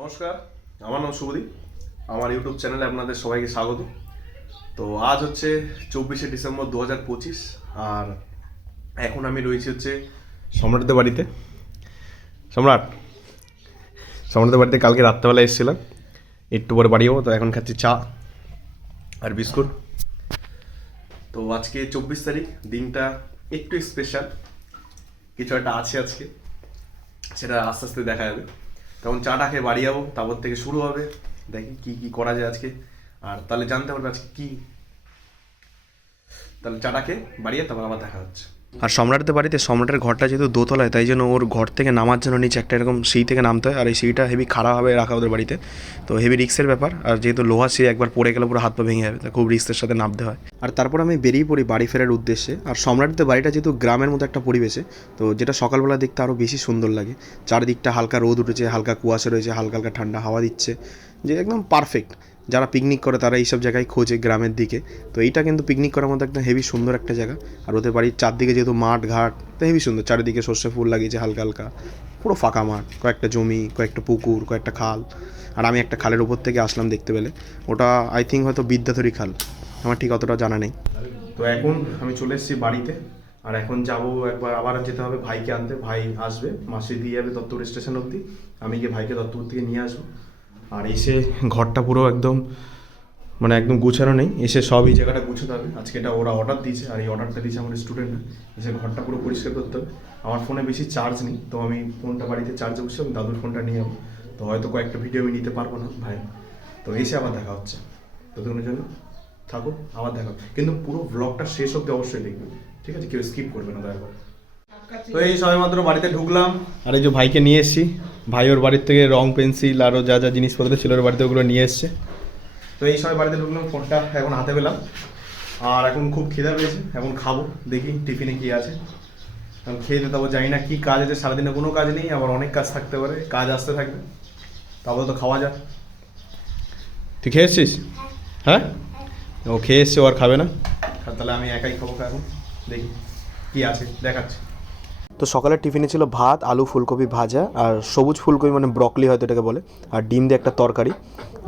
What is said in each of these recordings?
নমস্কার, আমার নাম শুভদীপ। আমার ইউটিউব চ্যানেলে আপনাদের সবাইকে স্বাগত। তো আজ হচ্ছে চব্বিশে ডিসেম্বর দু হাজার পঁচিশ, আর এখন আমি রয়েছি হচ্ছে সম্রাটদের বাড়িতে। সম্রাট সম্রাটদের বাড়িতে কালকে রাত্রেবেলা এসেছিলাম। একটু পরে বাড়ি তো এখন খাচ্ছি চা আর বিস্কুট। তো আজকে চব্বিশ তারিখ, দিনটা একটু স্পেশাল কিছু একটা আছে আজকে, সেটা আস্তে আস্তে দেখা যাবে। তখন চাটা খেয়ে বাড়ি যাব, তারপর থেকে শুরু হবে। দেখি কি কি করা যায় আজকে। আর তাহলে জানতে পারবে আজকে কি। তাহলে চাটা খেয়ে বাড়িয়ে তারপর আবার দেখা হচ্ছে। আর সম্রাটদের বাড়িতে সম্রাটের ঘরটা যেহেতু দোতলায়, তাই জন্য ওর ঘর থেকে নামার জন্য নিচে একটা এরকম সিঁড়ি থেকে নামতে হয়। আর এই সিঁড়িটা হেভি খারাপভাবে রাখা ওদের বাড়িতে। তো হেভি রিক্সের ব্যাপার। আর যেহেতু লোহা সিঁড়ি একবার পড়ে গেলে পুরো হাত পা ভেঙে যাবে তো খুব রিক্সের সাথে নামতে হয়। আর তারপর আমি বেরিয়ে পড়ি বাড়ি ফেরার উদ্দেশ্যে। আর সম্রাটদের বাড়িটা যেহেতু গ্রামের মতো একটা পরিবেশে, তো যেটা সকালবেলা দেখতে আরও বেশি সুন্দর লাগে। চারিদিকটা হালকা রোদ উঠেছে, হালকা কুয়াশা রয়েছে, হালকা হালকা ঠান্ডা হাওয়া দিচ্ছে, যে একদম পারফেক্ট যারা পিকনিক করে তারা এইসব জায়গায় খোঁজে গ্রামের দিকে। তো এইটা কিন্তু পিকনিক করার মতো একটা হেভি সুন্দর একটা জায়গা। আর ওদের বাড়ির চারদিকে যেহেতু মাঠ, ঘাট, তো হেভি সুন্দর। চারিদিকে সর্ষে ফুল লাগিয়েছে হালকা হালকা। পুরো ফাঁকা মাঠ, কয়েকটা জমি, কয়েকটা পুকুর, কয়েকটা খাল। আর আমি একটা খালের উপর থেকে আসলাম দেখতে পেলে। ওটা আই থিঙ্ক হয়তো বিদ্যাধরী খাল। আমার ঠিক অতটা জানা নেই। তো এখন আমি চলে এসেছি বাড়িতে। আর এখন যাব একবার আবার যেতে হবে ভাইকে আনতে। ভাই আসবে, মাসে দিয়ে যাবে দত্তপুর স্টেশন অবধি। আমি গিয়ে ভাইকে দত্তপুর থেকে নিয়ে আসব। আর এসে ঘরটা পুরো একদম মানে একদম গুছানো নেই। এসে সব এই জায়গাটা গুছোতে হবে। আজকে এটা ওরা অর্ডার দিয়েছে, আর এই অর্ডারটা দিয়েছে আমার স্টুডেন্টরা এসে ঘরটা পুরো পরিষ্কার করতে হবে। আমার ফোনে বেশি চার্জ নেই, তো আমি ফোনটা বাড়িতে চার্জে বসে আমি দাদুর ফোনটা নিয়ে যাব। তো হয়তো কয়েকটা ভিডিও আমি নিতে পারব না, ভাই। তো এসে আবার দেখা হচ্ছে। ততক্ষণের জন্য থাকো, আবার দেখা। কিন্তু পুরো ব্লগটা শেষ অব্দি অবশ্যই দেখবে। ঠিক আছে? কেউ স্কিপ করবে না, দয়া করে। তো এই সবাই মাত্র বাড়িতে ঢুকলাম। আর এই যে ভাইকে নিয়ে এসেছি। ভাই ওর বাড়ির থেকে রং, পেন্সিল আরও যা যা জিনিসপত্র ছিল ওর বাড়িতে ওগুলো নিয়ে এসছে। তো এই সময় বাড়িতে ঢুকলাম, ফোনটা এখন হাতে পেলাম। আর এখন খুব খিদা পেয়েছে, এখন খাব, দেখি টিফিনে কি আছে। এখন খেয়ে দিতে তারপর জানি না কী কাজ আছে, সারাদিনে কোনো কাজ নেই, আবার অনেক কাজ থাকতে পারে, কাজ আসতে থাকবে। তারপর তো খাওয়া যাক। তুই খেয়ে এসছিস? হ্যাঁ? ও খেয়ে এসছে, ও আর খাবে না। তাহলে আমি একাই খাব এখন, দেখি কি আছে, দেখাচ্ছি। তো সকালের টিফিনে ছিল ভাত, আলু, ফুলকপি ভাজা আর সবুজ ফুলকপি মানে ব্রকলি হয়তো এটাকে বলে, আর ডিম দিয়ে একটা তরকারি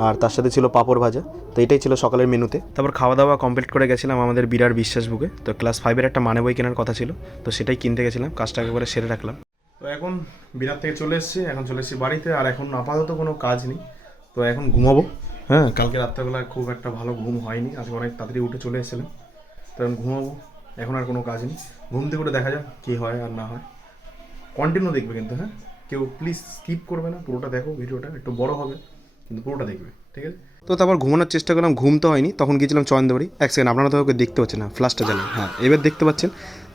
আর তার সাথে ছিল পাঁপড় ভাজা। তো এটাই ছিল সকালের মেনুতে। তারপর খাওয়া দাওয়া কমপ্লিট করে গেছিলাম আমাদের বিরাট বিশ্বাস বুকে। তো ক্লাস ফাইভের একটা মানে বই কেনার কথা ছিল। তো সেটাই কিনতে গেছিলাম, কাজটা একেবারে সেরে রাখলাম। তো এখন বিরাট থেকে চলে এসেছি, এখন চলে এসেছি বাড়িতে আর এখন আপাতত কোনো কাজ নেই। তো এখন ঘুমাবো হ্যাঁ কালকে রাত্রেবেলা খুব একটা ভালো ঘুম হয়নি, আজকে অনেক তাড়াতাড়ি উঠে চলে এসেছিলাম। তো এখন ঘুমাবো এখন আর কোনো কাজ নেই। ঘুম থেকে উঠে দেখা যাক কী হয় আর না হয়। কন্টিনিউ দেখবে কিন্তু হ্যাঁ? কেউ প্লিজ স্কিপ করবে না, পুরোটা দেখো ভিডিওটা, একটু বড় হবে, কিন্তু পুরোটা দেখবে, ঠিক আছে? তো তারপর ঘুমানোর চেষ্টা করলাম, ঘুম তো হয়নি, তখন গিয়েছিলাম চয়নদের বাড়ি এক সেকেন্ড আপনারা তো ওকে দেখতে পাচ্ছেন না ফ্লাশটা জ্বালান হ্যাঁ এবার দেখতে পাচ্ছেন।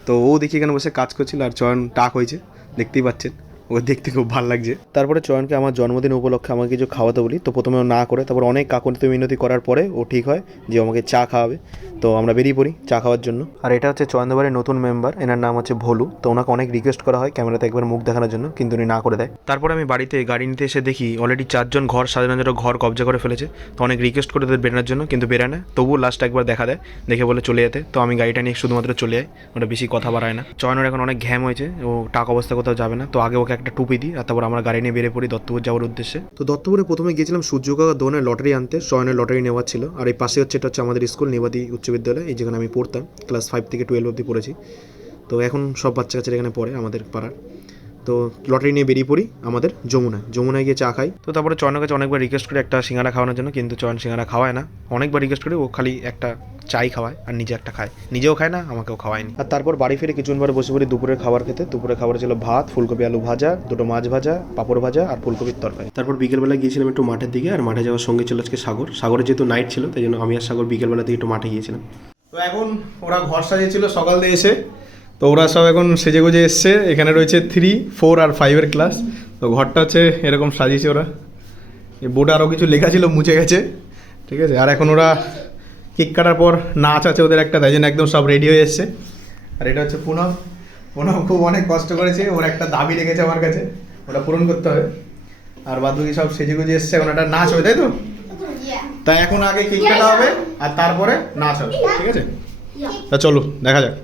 তো ও দেখি এখানে বসে কাজ করছিল আর চয়ন টাক হয়েছে, দেখতেই পাচ্ছেন ও দেখতে খুব ভালো লাগছে। তারপরে চয়নকে আমার জন্মদিন উপলক্ষে আমাকে কিছু খাওয়াতে বলি, তো প্রথমে না করে, তারপর অনেক কাকুনিতে মিনতি করার পরে ও ঠিক হয় যে আমাকে চা খাওয়াবে। তো আমরা বেরিয়ে পড়ি চা খাওয়ার জন্য। আর এটা হচ্ছে চয়নদাবাড়ির নতুন মেম্বার এনার নাম হচ্ছে ভোলু। তো ওনাকে অনেক রিকোয়েস্ট করা হয় ক্যামেরাতে একবার মুখ দেখানোর জন্য, কিন্তু উনি না করে দেয়। তারপরে আমি বাড়িতে গাড়ি নিতে এসে দেখি অলরেডি চারজন ঘর সাজানো জন্য ঘর কবজা করে ফেলেছে। তো অনেক রিকোয়েস্ট করে তাদের বেরোনোর জন্য, কিন্তু বেরোয় না। তবুও লাস্ট একবার দেখা দেয়, দেখে বলে চলে যেতে। তো আমি গাড়িটা নিয়ে শুধুমাত্র চলে যাই, ওটা বেশি কথা বাড়ায় না। চয়নের এখন অনেক ঘ্যাম হয়েছে, ও টাকা অবস্থা কোথাও যাবে না। তো আগে ওকে একটা টুপি দিই, আর তারপর আমরা গাড়ি নিয়ে বেরিয়ে পড়ি দত্তপুর যাওয়ার উদ্দেশ্যে। তো দত্তপুরে প্রথমে গিয়েছিলাম সূর্যকাকা দোনের লটারি আনতে, চয়নের লটারি নেওয়ার ছিল। আর এই পাশে হচ্ছে, এটা হচ্ছে আমাদের স্কুল নিবাদী উচ্চ বিদ্যালয় এই যেখানে আমি পড়তাম ক্লাস ফাইভ থেকে টুয়েলভ অবধি পড়েছি। তো এখন সব বাচ্চা কাচ্চারা এখানে পড়ে আমাদের পাড়ার। তো লটারি নিয়ে বেরিয়ে পড়ি আমাদের যমুনায়। যমুনায় গিয়ে চা খাই। তো তারপরে চয়নের কাছে অনেকবার রিকোয়েস্ট করি একটা সিঙ্গারা খাওয়ানোর জন্য কিন্তু চয়ন সিঙ্গারা খাওয়ায় না। অনেকবার রিকোয়েস্ট করি ও খালি একটা চাই খাওয়ায় আর নিজে একটা খায়। নিজেও খায় না আমাকেও খাওয়ায়নি। আর তারপর বাড়ি ফিরে কিছুদিন পরে বসে পড়ি দুপুরের খাবার খেতে। দুপুরের খাবার ছিল ভাত ফুলকপি আলু ভাজা দুটো মাছ ভাজা পাঁপড় ভাজা আর ফুলকপির তরকারি। তারপর বিকেলবেলা গিয়েছিলাম একটু মাঠের দিকে আর মাঠে যাওয়ার সঙ্গে ছিল আজকে সাগর। সাগরে যেহেতু নাইট ছিল তাই জন্য আমি আর সাগর বিকেলবেলা দিকে একটু মাঠে গিয়েছিলাম। তো এখন ওরা ঘর সাজিয়েছিল সকাল দিয়ে এসে তো ওরা সব এখন সেজে গুজে এসছে। এখানে রয়েছে থ্রি ফোর আর ফাইভের ক্লাস তো ঘরটা হচ্ছে এরকম সাজিয়েছে ওরা। এই বোর্ডে আরও কিছু লেখা ছিল, মুছে গেছে। ঠিক আছে? আর এখন ওরা কেক কাটার পর নাচ আছে ওদের একটা, তাই জন্য একদম সব রেডি হয়ে এসছে। আর এটা হচ্ছে পুনম। পুনম খুব অনেক কষ্ট করেছে। ওর একটা দাবি রেখেছে আমার কাছে। ওটা পূরণ করতে হবে। আর বাদ বাকি সব সেজে গুজে এসছে। এখন একটা নাচ হবে, তাই তো? তাই এখন আগে কেক কাটা হবে আর তারপরে নাচ হবে। ঠিক আছে? তা চলো, দেখা যাক।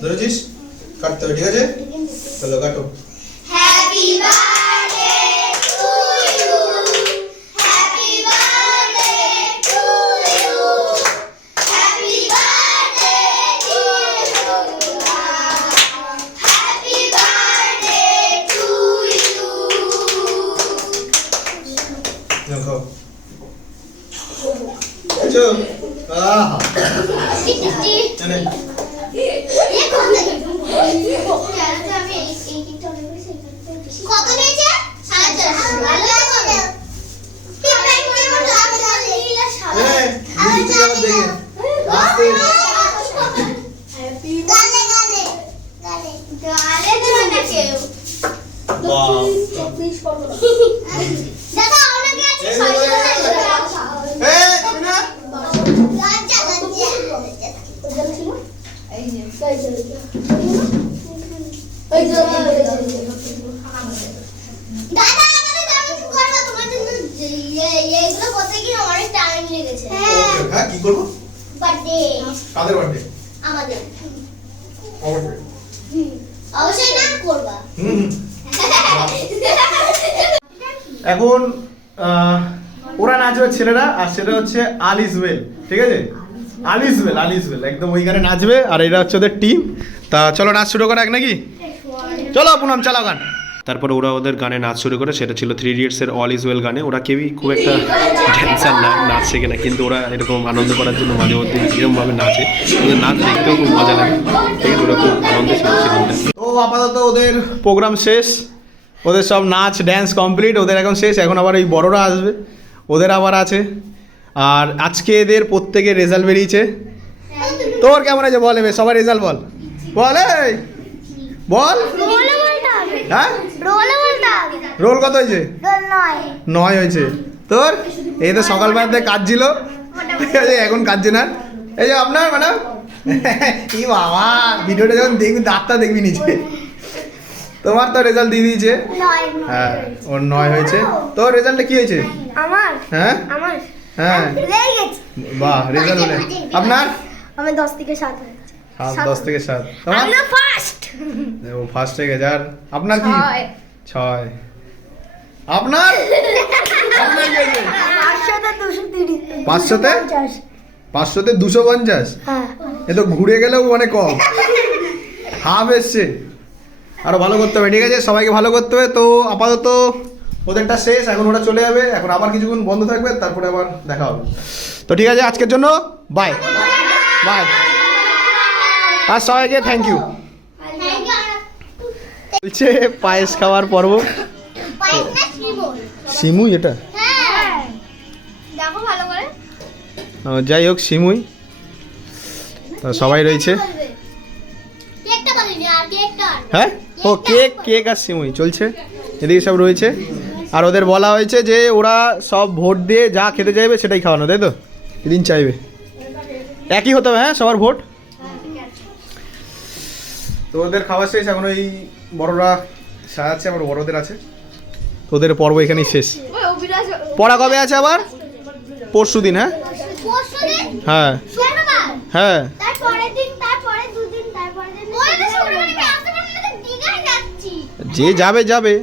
ধরেছিস কাটতে হবে ঠিক আছে করতে গিয়ে অনেক হ্যাঁ কি করব বার্থডে কাদের বার্থডে আমাদের অবশ্যই অবশ্যই না করবা হুম এখন ওরা নাচবে ছেলেরা, আর সেটা হচ্ছে আলিসওয়েল ঠিক আছে? আলিসওয়েল আলিসওয়েল একদম ওই গানে নাচবে, আর এটা হচ্ছে ওদের টিম তা চলো, নাচ শুরু করা এক নাকি? চলো, পুনম, চালাও গান। তারপরে ওরা ওদের গানে নাচ শুরু করে, সেটা ছিল থ্রি ইডিয়টসের অল ইজ ওয়েল গানে। ওরা কেউই খুব একটা ড্যান্সার না, নাচ শেখে না কিন্তু ওরা এরকম আনন্দ করার জন্য মাঝে মধ্যে এরকমভাবে নাচে। ওদের নাচ দেখতেও খুব মজা লাগে, ঠিক আছে? ওরা খুব ছিল তো আপাতত ওদের প্রোগ্রাম শেষ। ওদের সব নাচ ড্যান্স কমপ্লিট ওদের এখন শেষ, এখন আবার ওই বড়রা আসবে। ওদের আবার আছে। আর আজকে এদের প্রত্যেকের রেজাল্ট বেরিয়েছে। তোর কেমন আছে বল এবার, সবার রেজাল্ট বল। বল, এই! বল। হ্যাঁ? রোলে কত হয়েছে? নয় হয়েছে। তোর? এই তো সকালবেলাতে কাঁদছিল ঠিক আছে, এখন কাঁদছে না। এই যে আপনার ম্যাডাম কি বাবা, ভিডিওটা যখন দেখবি, দাঁতটা দেখবি নিচে। তোমার তো রেজাল্ট দিয়ে দিয়েছে। হ্যাঁ ওর নয় হয়েছে। তোর রেজাল্টটা কি হয়েছে? আমার? হ্যাঁ? আমার? হ্যাঁ। বাহ রেজাল্ট হলে। আপনার? আমি দশ থেকে সাত হয়েছে। সাত দশ থেকে সাত। তোমার? আমি ফার্স্ট ও ফার্স্ট হয়ে গেছে। আর আপনার কি? ছয়। আপনার? পাঁচশোতে দুশো পাঁচশোতে? পঞ্চাশ। দুশো পঞ্চাশ? হ্যাঁ। এ তো ঘুরে গেলেও অনেক কম। হাফ এসছে। আরও ভালো করতে হবে, ঠিক আছে? সবাইকে ভালো করতে হবে। তো আপাতত ওদেরটা শেষ, এখন ওরা চলে যাবে। এখন আবার কিছুক্ষণ বন্ধ থাকবে, তারপরে আবার দেখা হবে। তো ঠিক আছে, আজকের জন্য বাই বাই আর সবাইকে থ্যাংক ইউ বলছে পায়েস খাওয়ার পর্ব। সিমুই এটা? যাই হোক সিমুই সবাই রয়েছে। হ্যাঁ? ও কেক কেক আর সিমুই চলছে? এদিকে সব রয়েছে। আর ওদের বলা হয়েছে যে ওরা সব ভোট দিয়ে যা খেতে চাইবে সেটাই খাওয়ানো তাই তো? এদিন চাইবে। একই হতে হবে হ্যাঁ সবার ভোট? তো ওদের খাওয়া শেষ এখন ওই বড়রা সাজাচ্ছে আমার বড়দের আছে। তো ওদের পর্ব এখানেই শেষ। পড়া কবে আছে আবার? পরশু দিন হ্যাঁ। হ্যাঁ হ্যাঁ তারপরের দিন তারপরে দুদিন তারপরে দিন ওই তো শুক্রবার আমি আসতে পারব না তো দীঘায় যাচ্ছি যে যাবে যাবে।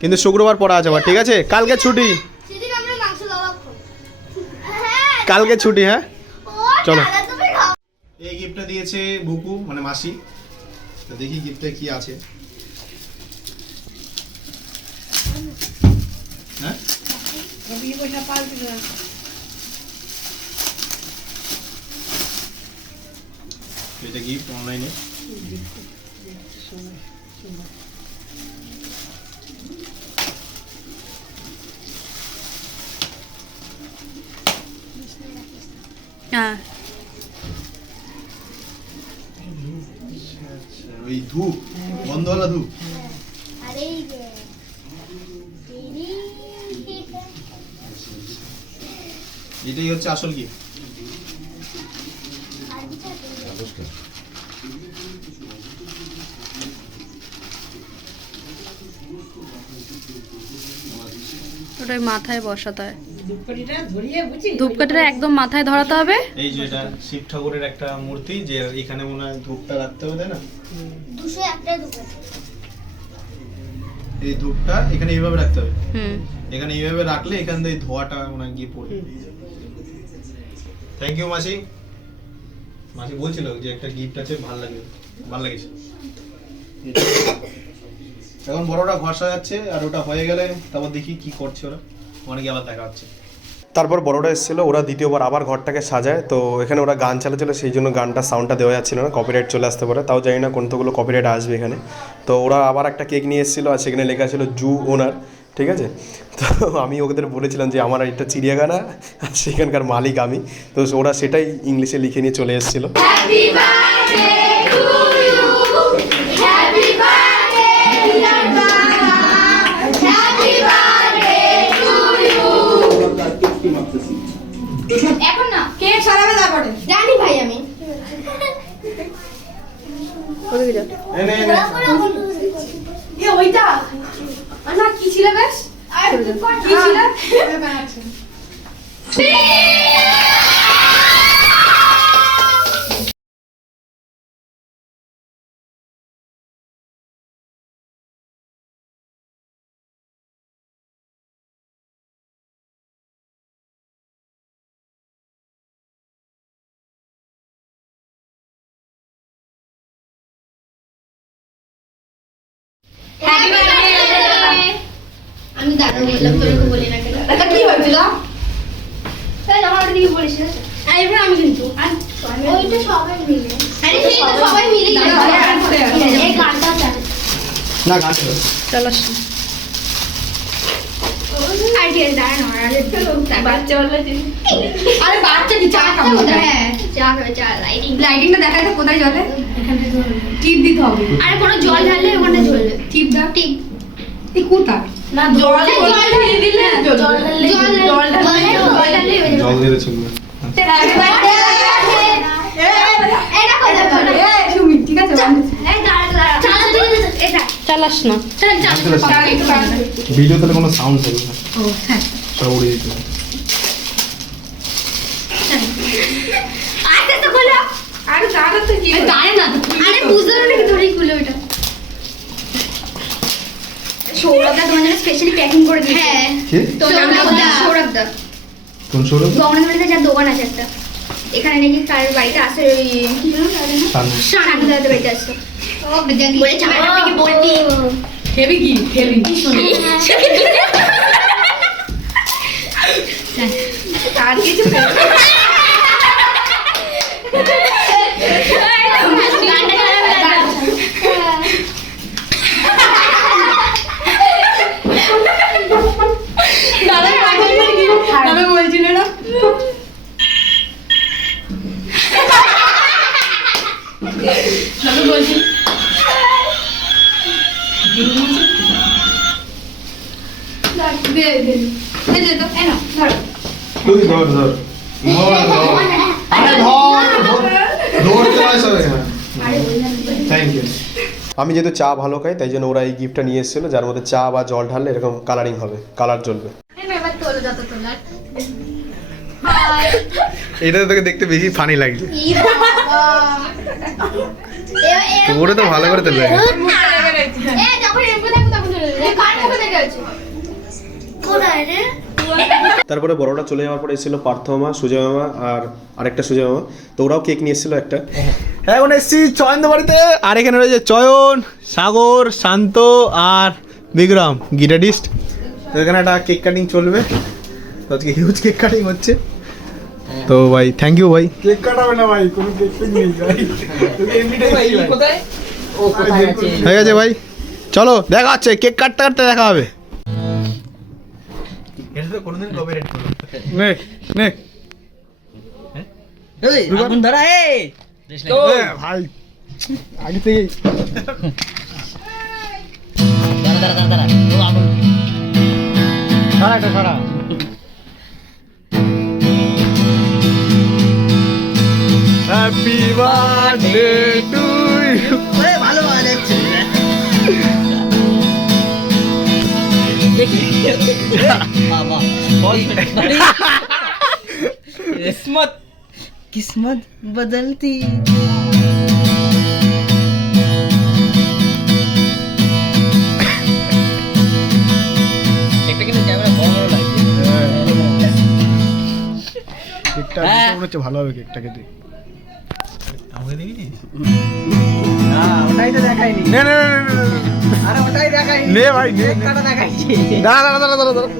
কিন্তু শুক্রবার পড়া আছে আবার ঠিক আছে? কালকে ছুটি। সেদিন আমরা মাংস খাওয়া হ্যাঁ। কালকে ছুটি হ্যাঁ? চলো। এই গিফটটা দিয়েছে বুকু মানে মাসি। তো দেখি গিফটে কি আছে। হ্যাঁ? এটা গিফট অনলাইনে। হ্যাঁ ওই ধূপ বন্ধওয়ালা ধূপ। এটাই হচ্ছে আসল গিফট। ওটাই মাথায় বসাতে হয়। ধূপকাঠিটা একদম মাথায় ধরাতে হবে। এই যে এটা শিব ঠাকুরের একটা মূর্তি যে এখানে মনে হয় ধূপটা রাখতে হবে তাই না? দুশো একটা এই ধূপটা এখানে এইভাবে রাখতে হবে। হুম। এখানে এইভাবে রাখলে এখান থেকে ধোয়াটা মনে হয় গিয়ে পড়বে থ্যাংক ইউ মাসি। মাসি বলছিল যে একটা গিফট আছে ভালো লাগে ভালো লেগেছে। এখন বড়টা ঘর সাজাচ্ছে আর ওটা হয়ে গেলে তারপর দেখি কি করছে ওরা। অনেকে আবার দেখা হচ্ছে। তারপর বড়রা এসেছিল ওরা দ্বিতীয়বার আবার ঘরটাকে সাজায়। তো এখানে ওরা গান চালাচ্ছিল সেই জন্য গানটা সাউন্ডটা দেওয়া যাচ্ছিল না কপিরাইট চলে আসতে পারে। তাও জানি না কোনতগুলো কপিরাইট আসবে এখানে। তো ওরা আবার একটা কেক নিয়ে এসেছিল আর সেখানে লেখা ছিল জু ওনার ঠিক আছে? তো আমি ওদের বলেছিলাম যে আমার এটা চিড়িয়াখানা আর সেখানকার মালিক আমি। তো ওরা সেটাই ইংলিশে লিখে নিয়ে চলে এসেছিল। এখন না। কেক সারাবে তারপরে জানি ভাই আমি। এ ওইটা? না কি ছিল বেশ? কি ছিল? আমি দাদা বললাম তোকে বলি না কেন? এটা কি হয়েছিল তাই আমার দিকে বলিস না। আর এবার আমি কিন্তু ওইটা সবাই মিলে। আরে সেইটা সবাই মিলে এই গানটা চালে। না গান চলো আর কি দাঁড়ান আমার আরে বাচ্চা বললে আরে বাচ্চা কি চা খাব হ্যাঁ চা খাবে চা লাইটিং লাইটিংটা দেখা যাচ্ছে কোথায় জ্বলে টিপ দিতে হবে আরে কোনো জল ঢাললে ওখানে টিপ দাও এই কোথায় না জল জল ঢেলে দিলে জল ঢাললে জল জল ঢাললে জল ঢাললে জল দিলে চলবে এটা কথা বল এ সুমি ঠিক আছে এই দাঁড়া দাঁড়া চালা দিকে এটা চালাস না। ভিডিও তাহলে কোনো সাউন্ড থাকবে না। ও হ্যাঁ। সব উড়ে দিতে হবে। তো খোলো। আরে দাঁড়া তো কি দাঁড়ে না। আরে পারো নাকি ধরেই খুলে ওটা সৌরভদা তোমার জন্য স্পেশালি প্যাকিং করে দিয়েছে। হ্যাঁ। সৌরভদা সৌরভদা কোন সৌরভ গগনের বাড়িতে যার দোকান আছে একটা। এখানে নাকি কার বাড়িতে আসে ওই কি বলুন তার নাম? শানু দাদার বাড়িতে আসতো বলে চাটা থেকে বলবি হেভি কি হেভি আর কিছু দাদা দাদা বলছিল না আমি যেহেতু চা ভালো খাই তাই জন্য ওরা এই গিফটটা নিয়ে এসেছিল যার মধ্যে চা বা জল ঢাললে এরকম কালারিং হবে কালার জ্বলবে। এটা তোকে দেখতে বেশি ফানি লাগছে। বাবা তো ভালো করে রে? তারপরে বড়টা চলে যাওয়ার পরে এসেছিল পার্থ মামা সুজয় মামা আর আরেকটা সুজয় মামা। তো ওরাও কেক নিয়ে এসেছিল একটা। হ্যাঁ এখন এসেছি চয়নদের বাড়িতে। আর এখানে রয়েছে চয়ন সাগর শান্ত আর বিক্রম গিটারিস্ট। তো এখানে একটা কেক কাটিং চলবে। তো আজকে হিউজ কেক কাটিং হচ্ছে। তো ভাই থ্যাংক ইউ ভাই। কেক কাটাবে না ভাই কোনো কেক নেই ভাই। কোথায়? ও কোথায় আছে? হয়ে গেছে ভাই। চলো দেখা হচ্ছে কেক কাটতে কাটতে দেখা হবে। এটা তো কোনোদিন কপিরাইট করবে নে নে এই আগুন ধরা এই! তো ভাই আগে থেকেই। দাঁড়া দাঁড়া দাঁড়া দাঁড়া। আগুন। সারা একটা সারা। হ্যাপি বার্থডে টু ইউ ভালো ভালো বাবা किस्मत किस्मत बदलती একটা কিন্তু ক্যামেরা বড় বড় লাগছে কেকটা হ্যাঁ। মনে হচ্ছে ভালো হবে কেকটা খেতে আমাকে দেখি ওটাই তো দেখাইনি। নে নে নে, নে, নে, নে। আরে ওটাই দেখাইনি। নে ভাই নে নে। কাটা দেখাইছি। দাঁড়া দাঁড়া দাঁড়া দাঁড়া দাঁড়া।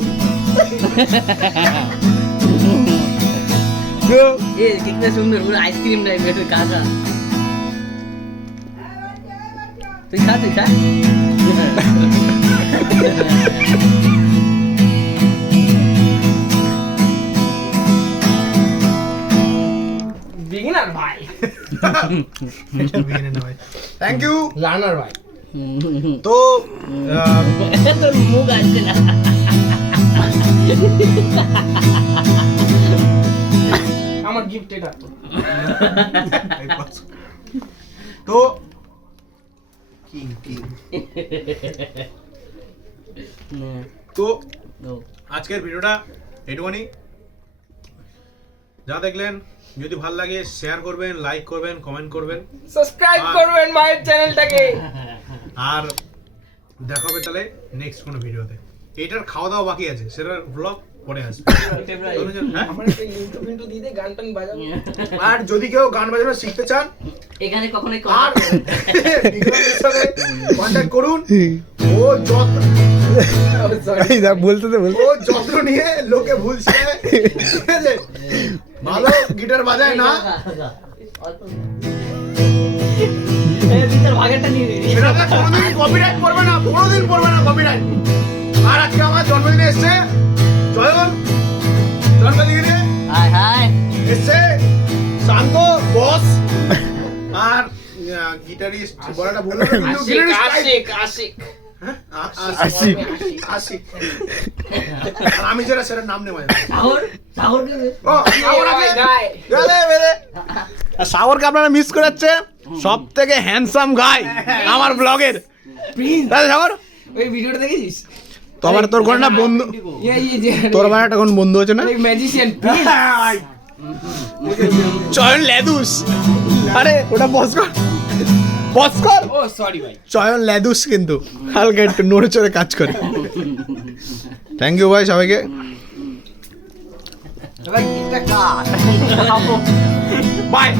এ কেকটা সুন্দর পুরো আইসক্রিম টাইপের একটু কাঁচা তুই খা তুই খা। বিগিনার ভাই। থ্যাংক ইউ লার্নার ভাই তো আহ, তোর মুখ আসছে না আমার গিফট এটা তো তো তো আজকের ভিডিওটা এটুকুনি যা দেখলেন যদি ভালো লাগে শেয়ার করবেন লাইক করবেন কমেন্ট করবেন। সাবস্ক্রাইব করবেন ভাইয়ের চ্যানেলটাকে। আর দেখা হবে তাহলে নেক্সট কোনো ভিডিওতে এটার খাওয়া দাওয়া বাকি আছে সেটার ব্লগ পরে আসবে। হ্যাঁ? আমার একটা ইউটিউব দিয়ে গান টান আর যদি কেউ গান বাজানো শিখতে চান এখানে কখনোই আর কন্ট্যাক্ট করুন। ও যত্ন বলতে তো ও যত্ন নিয়ে লোকে ভুলছে। ঠিক আছে? ভালো গিটার বাজায় না? কোনোদিন কপিরাইট না কোনোদিন না কপিরাইট আর আজকে আমার জন্মদিনে এসছে। জয়ন জন্মদিনে হাই হাই। এসছে শান্ত বস আর গিটারিস্ট বলাটা বলল না, কিন্তু আশিক আশিক আশিক। হ্যাঁ? আমি যেটা নাম নেওয়া সাগরকে আপনারা মিস করাচ্ছেন সব থেকে হ্যান্ডসাম গাই আমার ব্লগের তাহলে সাগর? ওই ভিডিওটা দেখেছিস তোমার তোর কোন না বন্ধু এই এই যে তোর আমার একটা কোন বন্ধু আছে না? ম্যাজিশিয়ান চয়ন লেদুস। আরে ওটা বস কর। কর ও সরি ভাই। চয়ন লেদুস কিন্তু। হালকা একটু নড়ে চড়ে কাজ করে। থ্যাংক ইউ ভাই সবাইকে। বাই